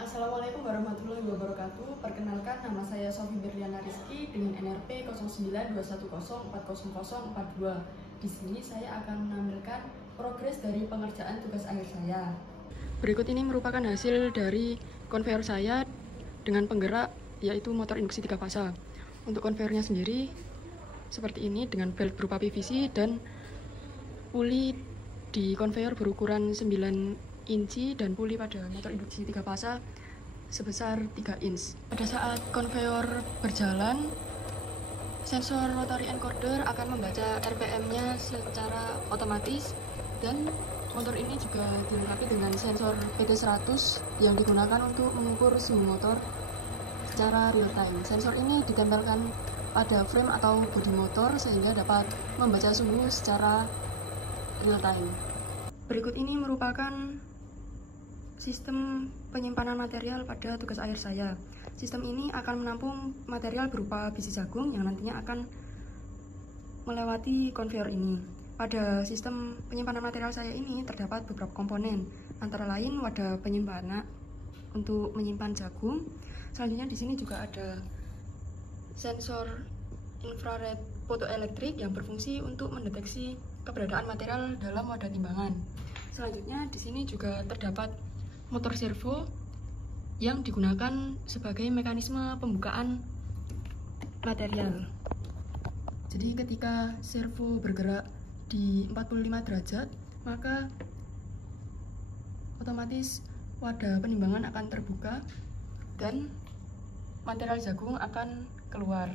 Assalamualaikum warahmatullahi wabarakatuh. Perkenalkan, nama saya Sofi Berliana Rizky dengan NRP 0921040042. Di sini saya akan menampilkan progres dari pengerjaan tugas akhir saya. Berikut ini merupakan hasil dari konveyor saya dengan penggerak yaitu motor induksi 3 fasa. Untuk konveyornya sendiri seperti ini dengan belt berupa PVC dan puli di konveyor berukuran 9 inci dan puli pada motor induksi 3 fasa sebesar 3 inch. Pada saat konveyor berjalan, sensor rotary encoder akan membaca RPM-nya secara otomatis dan motor ini juga dilengkapi dengan sensor PT100 yang digunakan untuk mengukur suhu motor secara real time. Sensor ini ditempelkan pada frame atau bodi motor sehingga dapat membaca suhu secara real time. Berikut ini merupakan sistem penyimpanan material pada tugas akhir saya. Sistem ini akan menampung material berupa biji jagung yang nantinya akan melewati konveyor ini. Pada sistem penyimpanan material saya ini terdapat beberapa komponen, antara lain wadah penyimpanan untuk menyimpan jagung. Selanjutnya di sini juga ada sensor infrared fotoelektrik yang berfungsi untuk mendeteksi keberadaan material dalam wadah timbangan. Selanjutnya di sini juga terdapat motor servo yang digunakan sebagai mekanisme pembukaan material. Jadi ketika servo bergerak di 45 derajat, maka otomatis wadah penimbangan akan terbuka dan material jagung akan keluar.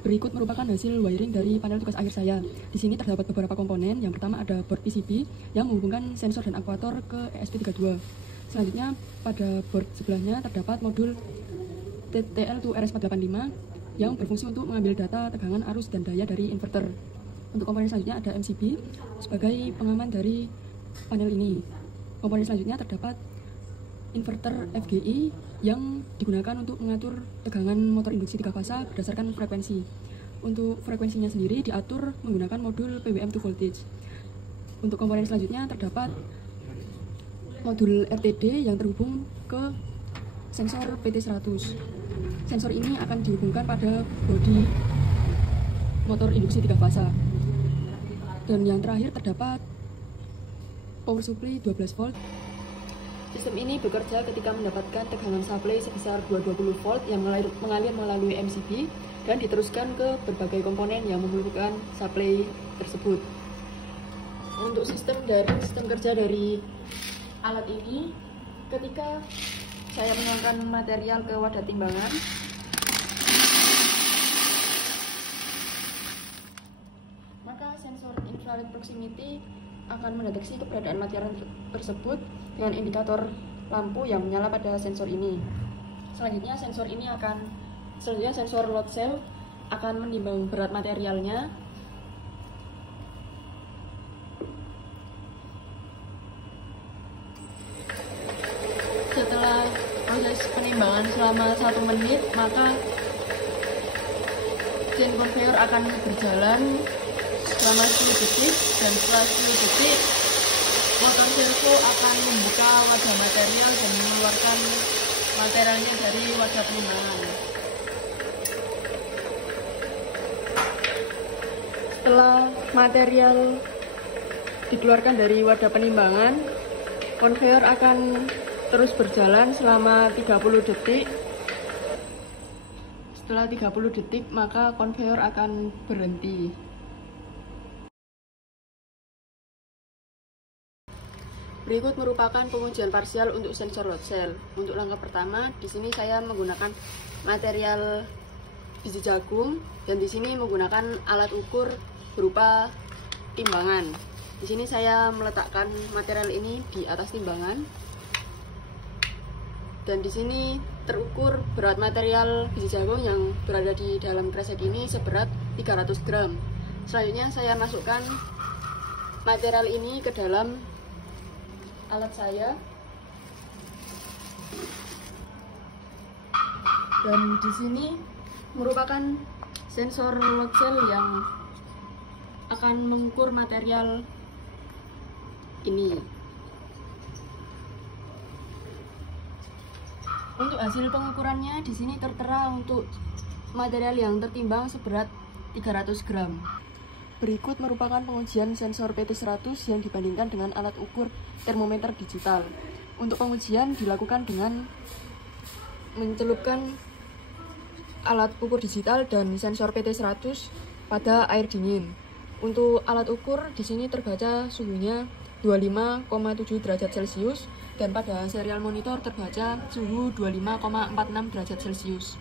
Berikut merupakan hasil wiring dari panel tugas akhir saya. Di sini terdapat beberapa komponen. Yang pertama ada board PCB yang menghubungkan sensor dan aktuator ke ESP32. Selanjutnya pada board sebelahnya terdapat modul TTL2RS485 yang berfungsi untuk mengambil data tegangan, arus, dan daya dari inverter. Untuk komponen selanjutnya ada MCB sebagai pengaman dari panel ini. Komponen selanjutnya terdapat inverter FGI yang digunakan untuk mengatur tegangan motor induksi 3 fasa berdasarkan frekuensi. Untuk frekuensinya sendiri diatur menggunakan modul PWM2 voltage. Untuk komponen selanjutnya terdapat modul RTD yang terhubung ke sensor PT100. Sensor ini akan dihubungkan pada bodi motor induksi 3 fasa. Dan yang terakhir terdapat power supply 12 volt. Sistem ini bekerja ketika mendapatkan tegangan supply sebesar 220 volt yang mengalir melalui MCB dan diteruskan ke berbagai komponen yang memerlukan supply tersebut. Untuk sistem kerja dari alat ini, ketika saya menuangkan material ke wadah timbangan, maka sensor infrared proximity akan mendeteksi keberadaan material tersebut dengan indikator lampu yang menyala pada sensor ini. Selanjutnya sensor load cell akan menimbang berat materialnya. Setelah proses penimbangan selama 1 menit, maka chain conveyor akan berjalan selama 10 detik, dan setelah 10 detik motor servo akan membuka wadah material dan mengeluarkan materialnya dari wadah penimbangan. Setelah material dikeluarkan dari wadah penimbangan, konveyor akan terus berjalan selama 30 detik. Setelah 30 detik, maka konveyor akan berhenti. Berikut merupakan pengujian parsial untuk sensor load cell. Untuk langkah pertama, di sini saya menggunakan material biji jagung dan di sini menggunakan alat ukur berupa timbangan. Di sini saya meletakkan material ini di atas timbangan dan di sini terukur berat material biji jagung yang berada di dalam kresek ini seberat 300 gram. Selanjutnya saya masukkan material ini ke dalam alat saya dan di sini merupakan sensor load cell yang akan mengukur material ini. Untuk hasil pengukurannya di sini tertera untuk material yang tertimbang seberat 300 gram. Berikut merupakan pengujian sensor PT100 yang dibandingkan dengan alat ukur termometer digital. Untuk pengujian dilakukan dengan mencelupkan alat ukur digital dan sensor PT100 pada air dingin. Untuk alat ukur di sini terbaca suhunya 25,7 derajat Celcius dan pada serial monitor terbaca suhu 25,46 derajat Celcius.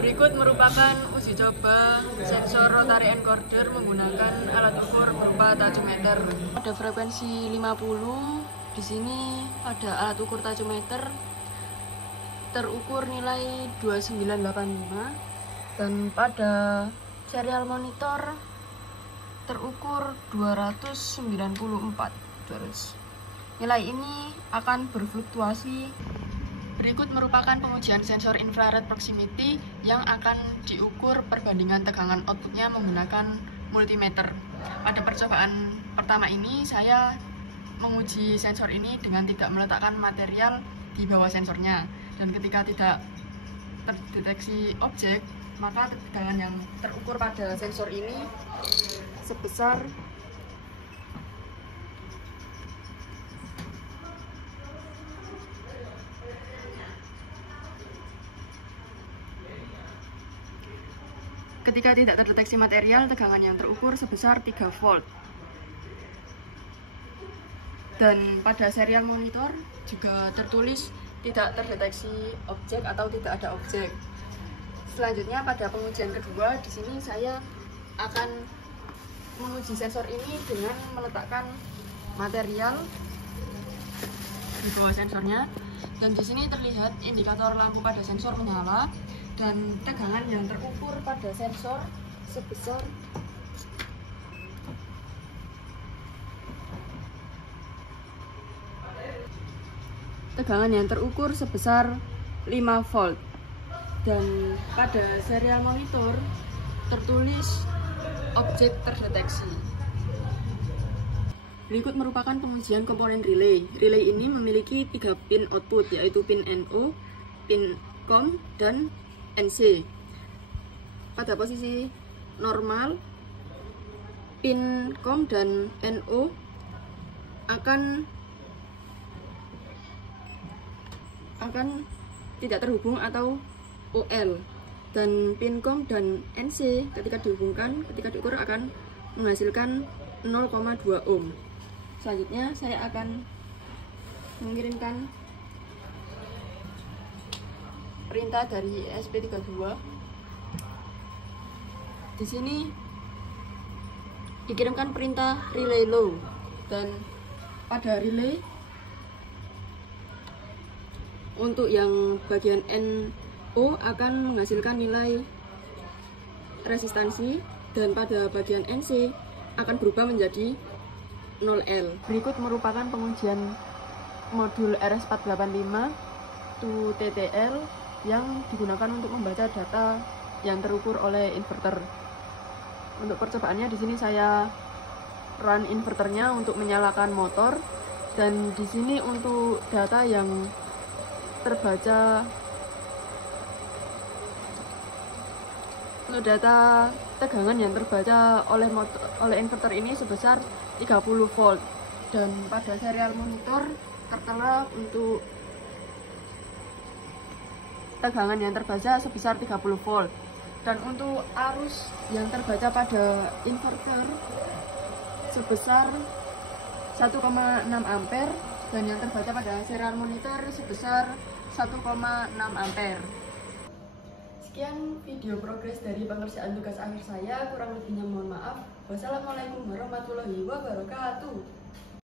Berikut merupakan uji coba sensor rotary encoder menggunakan alat ukur berupa tachymeter. Pada frekuensi 50, di sini ada alat ukur tachymeter terukur nilai 2985 dan pada serial monitor terukur 294. Nilai ini akan berfluktuasi. Berikut merupakan pengujian sensor infrared proximity yang akan diukur perbandingan tegangan outputnya menggunakan multimeter. Pada percobaan pertama ini saya menguji sensor ini dengan tidak meletakkan material di bawah sensornya, dan ketika tidak terdeteksi objek maka tegangan yang terukur pada sensor ini sebesar ketika tidak terdeteksi material, tegangan yang terukur sebesar 3 volt. Dan pada serial monitor juga tertulis tidak terdeteksi objek atau tidak ada objek. Selanjutnya pada pengujian kedua, di sini saya akan menguji sensor ini dengan meletakkan material di bawah sensornya, dan di sini terlihat indikator lampu pada sensor menyala dan tegangan yang terukur pada sensor sebesar tegangan yang terukur sebesar 5 volt, dan pada serial monitor tertulis objek terdeteksi. Berikut merupakan pengujian komponen relay. Relay ini memiliki 3 pin output, yaitu pin NO, pin COM, dan NC. Pada posisi normal, pin COM dan NO akan tidak terhubung atau OL, dan pin COM dan NC ketika diukur akan menghasilkan 0,2 ohm. Selanjutnya saya akan mengirimkan perintah dari ESP32. Di sini dikirimkan perintah relay low, dan pada relay untuk yang bagian NO akan menghasilkan nilai resistansi, dan pada bagian NC akan berubah menjadi 0L. Berikut merupakan pengujian modul RS485 2TTL yang digunakan untuk membaca data yang terukur oleh inverter. Untuk percobaannya di sini saya run inverternya untuk menyalakan motor, dan di sini untuk data yang terbaca, untuk data tegangan yang terbaca oleh inverter ini sebesar 30 volt, dan pada serial monitor tertera untuk tegangan yang terbaca sebesar 30 volt, dan untuk arus yang terbaca pada inverter sebesar 1,6 ampere, dan yang terbaca pada serial monitor sebesar 1,6 ampere. Sekian video progres dari pengerjaan tugas akhir saya, kurang lebihnya mohon maaf. Wassalamualaikum warahmatullahi wabarakatuh.